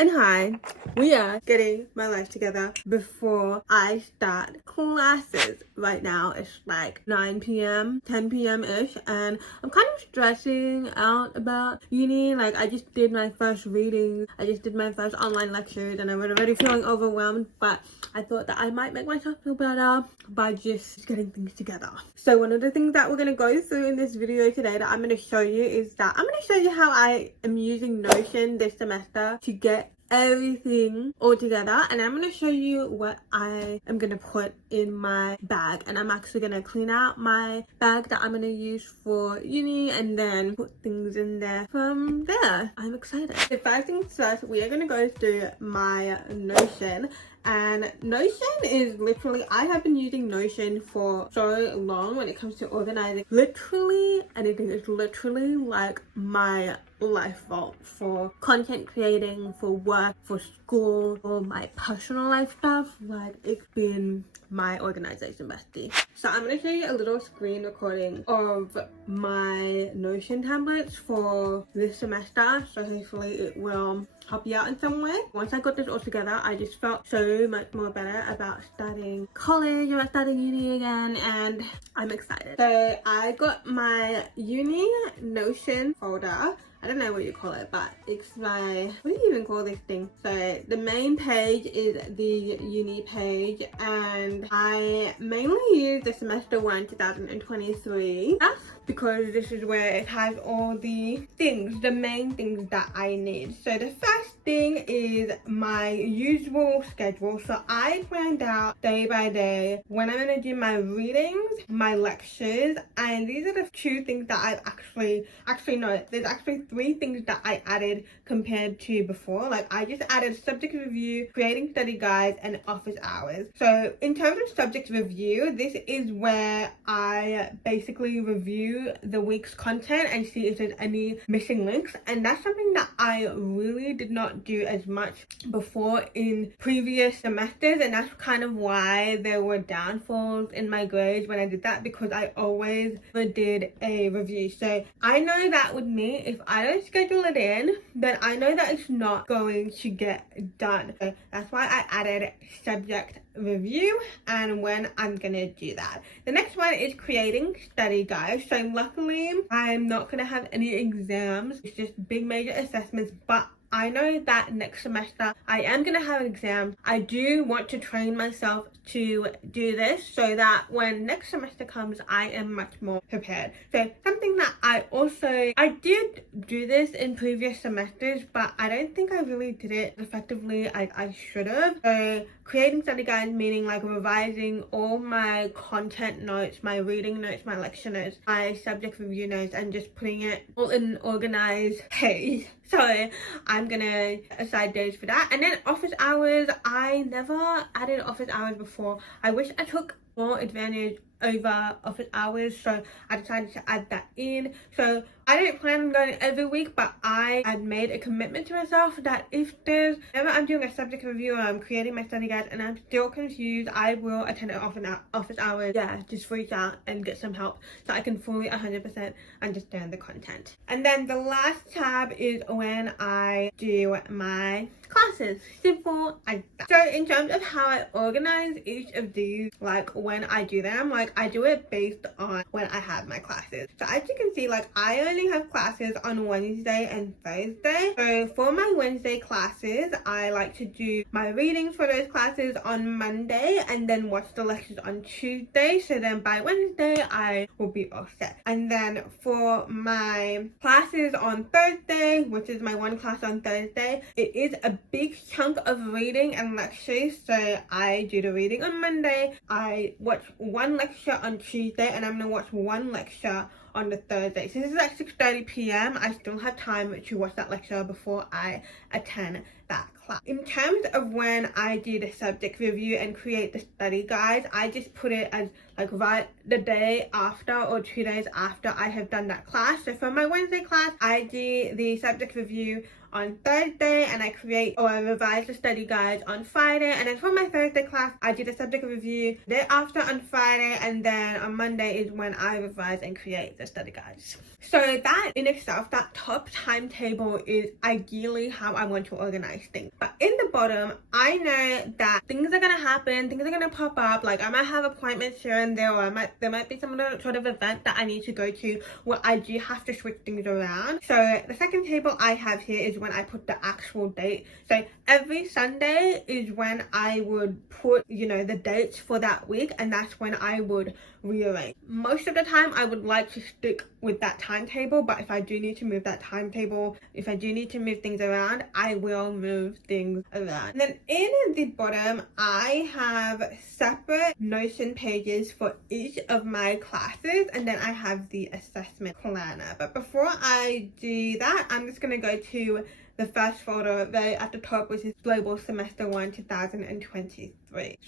And hi, we are getting my life together before I start classes. Right now it's like 9 p.m, 10 p.m ish, and I'm kind of stressing out about uni. Like, I just did my first reading, I just did my first online lectures, and I was already feeling overwhelmed, but I thought that I might make myself feel better by just getting things together. So one of the things that we're going to go through in this video today that I'm going to show you is that I'm going to show you how I am using Notion this semester to get everything all together, and I'm going to show you what I am going to put in my bag. And I'm actually going to clean out my bag that I'm going to use for uni and then put things in there from there. I'm excited. So first things first, we are going to go through my Notion. And Notion is literally, I have been using Notion for so long when it comes to organizing literally anything. It's literally like my life vault for content creating, for work, for school, for my personal life stuff. Like, it's been my organization bestie. So I'm going to show you a little screen recording of my Notion tablets for this semester, so hopefully it will help you out in some way. Once I got this all together, I just felt so much more better about starting college, about starting uni again, and I'm excited. So I got my uni Notion folder. I don't know what you call it, but it's my, what do you even call this thing? So the main page is the uni page, and I mainly use the semester 1 2023 stuff because this is where it has all the things, the main things that I need. So the first thing is my usual schedule. So I planned out day by day when I'm gonna do my readings, my lectures, and these are the two things that I've actually no, there's actually 3 things that I added compared to before. Like, I just added subject review, creating study guides, and office hours. So in terms of subject review, this is where I basically review the week's content and see if there's any missing links, and that's something that I really did not do as much before in previous semesters, and that's kind of why there were downfalls in my grades when I did that, because I always did a review. So I know that with me, if I don't schedule it in, then I know that it's not going to get done. So that's why I added subject review and when I'm gonna do that. The next one is creating study guides. So luckily I'm not gonna have any exams, it's just big major assessments, but I know that next semester I am going to have an exam. I do want to train myself to do this so that when next semester comes, I am much more prepared. So something that I did do this in previous semesters, but I don't think I really did it effectively. I should have. So creating study guides, meaning like revising all my content notes, my reading notes, my lecture notes, my subject review notes, and just putting it all in an organized page. So I'm gonna assign days for that. And then office hours, I never added office hours before. I wish I took more advantage over office hours, so I decided to add that in. So I don't plan on going every week, but I had made a commitment to myself that whenever I'm doing a subject review or I'm creating my study guides and I'm still confused, I will attend an office hours. Yeah, just reach out and get some help so I can fully 100% understand the content. And then the last tab is when I do my classes. Simple as that. So in terms of how I organize each of these, like when I do them, like I do it based on when I have my classes. So as you can see, like I only have classes on Wednesday and Thursday. So for my Wednesday classes, I like to do my readings for those classes on Monday and then watch the lectures on Tuesday. So then by Wednesday, I will be all set. And then for my classes on Thursday, which is my one class on Thursday, it is a big chunk of reading and lectures. So I do the reading on Monday, I watch one lecture on Tuesday, and I'm gonna watch one lecture on the Thursday. Since it's at 6:30 p.m, I still have time to watch that lecture before I attend that class. In terms of when I do the subject review and create the study guides, I just put it as like right the day after or 2 days after I have done that class. So for my Wednesday class, I do the subject review on Thursday, and I create or I revise the study guides on Friday. And then for my Thursday class, I do the subject review the day after on Friday, and then on Monday is when I revise and create the study guides. So that in itself, that top timetable is ideally how I want to organize things. But in the bottom, I know that things are gonna happen, things are gonna pop up. Like I might have appointments here and there, or there might be some other sort of event that I need to go to where I do have to switch things around. So the second table I have here is when I put the actual date. So every Sunday is when I would put, you know, the dates for that week, and that's when I would rearrange. Most of the time I would like to stick with that timetable, but if I do need to move that timetable, if I do need to move things around, I will move things around. And then in the bottom, I have separate Notion pages for each of my classes, and then I have the assessment planner. But before I do that, I'm just going to go to the first folder right at the top, which is Global Semester 1 2023.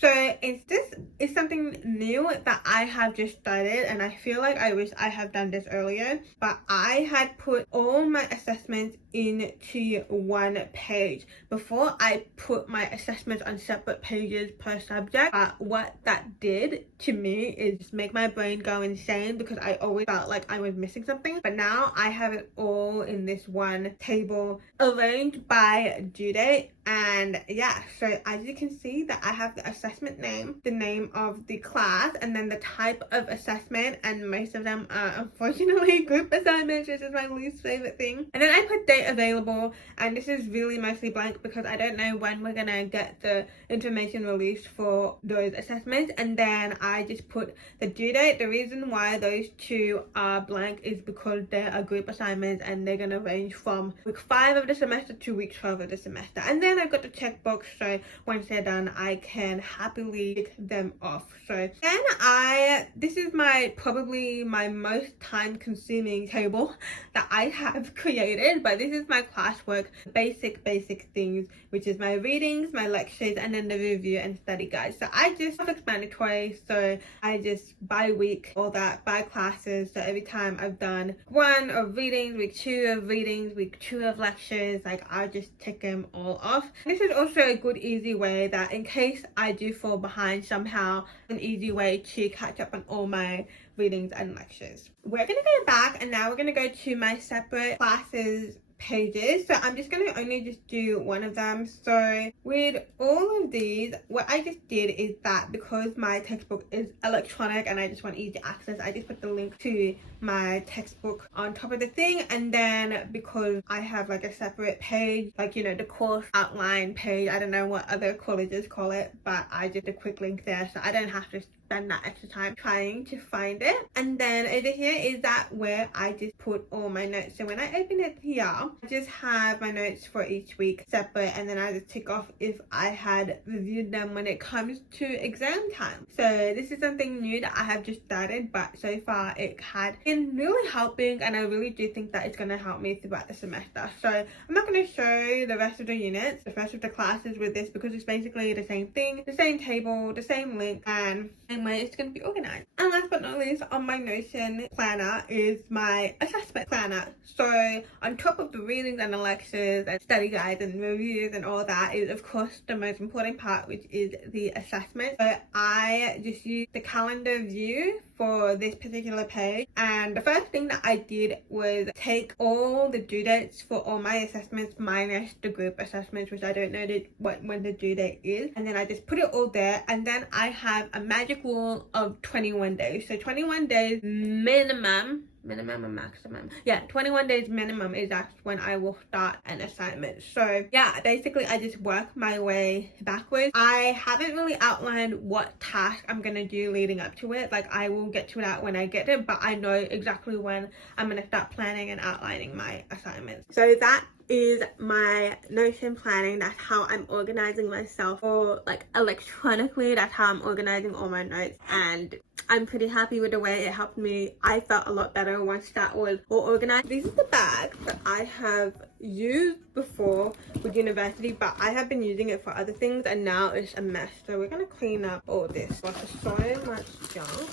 So it's something new that I have just started, and I feel like I wish I had done this earlier, but I had put all my assessments into one page. Before, I put my assessments on separate pages per subject. What that did to me is just make my brain go insane, because I always felt like I was missing something. But now I have it all in this one table, arranged by due date. And yeah, so as you can see that I have the assessment name, the name of the class, and then the type of assessment, and most of them are unfortunately group assignments, which is my least favorite thing. And then I put date available, and this is really mostly blank because I don't know when we're gonna get the information released for those assessments. And then I just put the due date. The reason why those two are blank is because they are group assignments, and they're gonna range from week 5 of the semester to week 12 of the semester. And then I've got the checkbox, so once they're done, I can happily tick them off. So then this is probably my most time consuming table that I have created, but this is my classwork, basic things, which is my readings, my lectures, and then the review and study guides. So I just self-explanatory, so I just by week, all that, by classes. So every time I've done 1 of readings, week 2 of readings, week 2 of lectures, like I just tick them all off. This is also a good easy way that in case I do fall behind somehow, an easy way to catch up on all my readings and lectures. We're gonna go back, and now we're gonna go to my separate classes pages. So I'm just gonna only just do one of them. So with all of these, what I just did is that because my textbook is electronic and I just want easy access, I just put the link to my textbook on top of the thing. And then because I have like a separate page, like, you know, the course outline page, I don't know what other colleges call it, but I just a quick link there, so I don't have to spend that extra time trying to find it. And then over here is that where I just put all my notes. So when I open it here, I just have my notes for each week separate, and then I just tick off if I had reviewed them when it comes to exam time. So this is something new that I have just started, but so far it had been really helping, and I really do think that it's going to help me throughout the semester. So I'm not going to show the rest of the units, the rest of the classes with this, because it's basically the same thing, the same table, the same link, and way it's going to be organized. And last but not least, on my Notion planner is my assessment planner. So on top of the readings and the lectures and study guides and reviews and all that is of course the most important part, which is the assessment. So I just use the calendar view for this particular page, and the first thing that I did was take all the due dates for all my assessments minus the group assessments, which I don't know when the due date is, and then I just put it all there. And then I have a magic rule of 21 days. So 21 days minimum or maximum, 21 days minimum is that's when I will start an assignment. So yeah, basically I just work my way backwards. I haven't really outlined what task I'm gonna do leading up to it. Like I will get to that when I get it, but I know exactly when I'm gonna start planning and outlining my assignments. So that is my Notion planning. That's how I'm organizing myself, or like electronically, that's how I'm organizing all my notes, and I'm pretty happy with the way it helped me. I felt a lot better once that was all organized. These are the bags that I have used before with university, but I have been using it for other things, and now it's a mess. So we're gonna clean up all this. There's so much junk.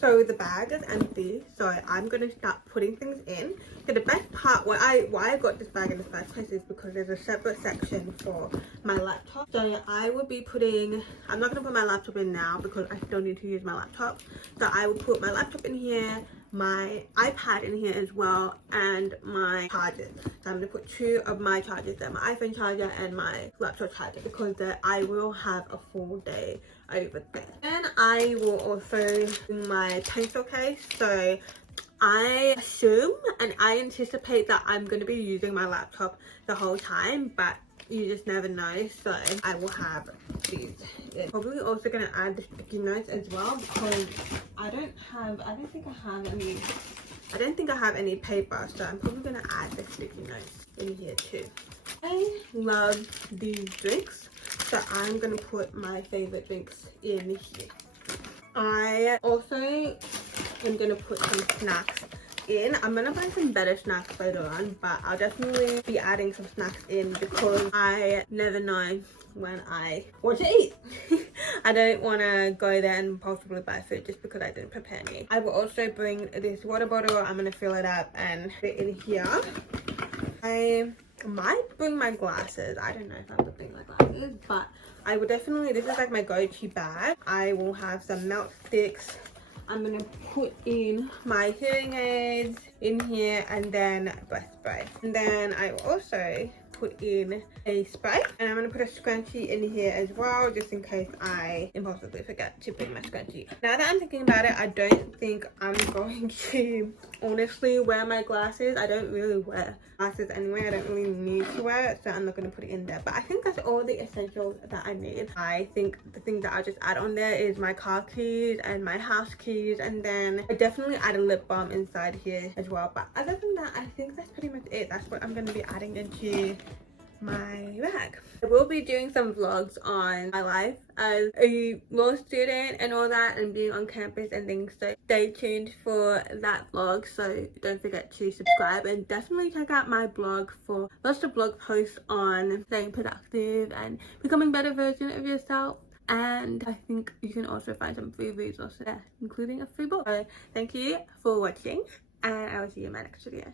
So the bag is empty, so I'm gonna start putting things in. So the best part, why I got this bag in the first place is because there's a separate section for my laptop. So I will be putting, I'm not gonna put my laptop in now because I still need to use my laptop. So I will put my laptop in here, my iPad in here as well, and my chargers. So I'm gonna put 2 of my chargers there, my iPhone charger and my laptop charger, because I will have a full day over there. And I will also do my pencil case. So I assume and I anticipate that I'm going to be using my laptop the whole time, but you just never know. So I will have these. Probably also going to add the sticky notes as well, because I don't think I have any paper, so I'm probably going to add the sticky notes in here too. I love these drinks, so I'm going to put my favorite drinks in here. I also am going to put some snacks in. I'm going to buy some better snacks later on, but I'll definitely be adding some snacks in because I never know when I want to eat. I don't want to go there and possibly buy food just because I didn't prepare any. I will also bring this water bottle. I'm going to fill it up and put it in here. I might bring my glasses. I don't know if I would bring my glasses, but I would definitely, this is like my go-to bag. I will have some melt sticks. I'm gonna put in my hearing aids in here, and then breath spray. And then I will also put in a spray, and I'm gonna put a scrunchie in here as well, just in case I impulsively forget to bring my scrunchie. Now that I'm thinking about it, I don't think I'm going to honestly wear my glasses. I don't really wear glasses anyway. I don't really need to wear it, so I'm not going to put it in there. But I think that's all the essentials that I need. I think the thing that I'll just add on there is my car keys and my house keys, and then I definitely add a lip balm inside here as well. But other than that, I think that's pretty much it. That's what I'm going to be adding into my bag. I will be doing some vlogs on my life as a law student and all that, and being on campus and things, so stay tuned for that vlog. So don't forget to subscribe, and definitely check out my blog for lots of blog posts on staying productive and becoming a better version of yourself. And I think you can also find some free resources there, including a free book. So thank you for watching, and I will see you in my next video.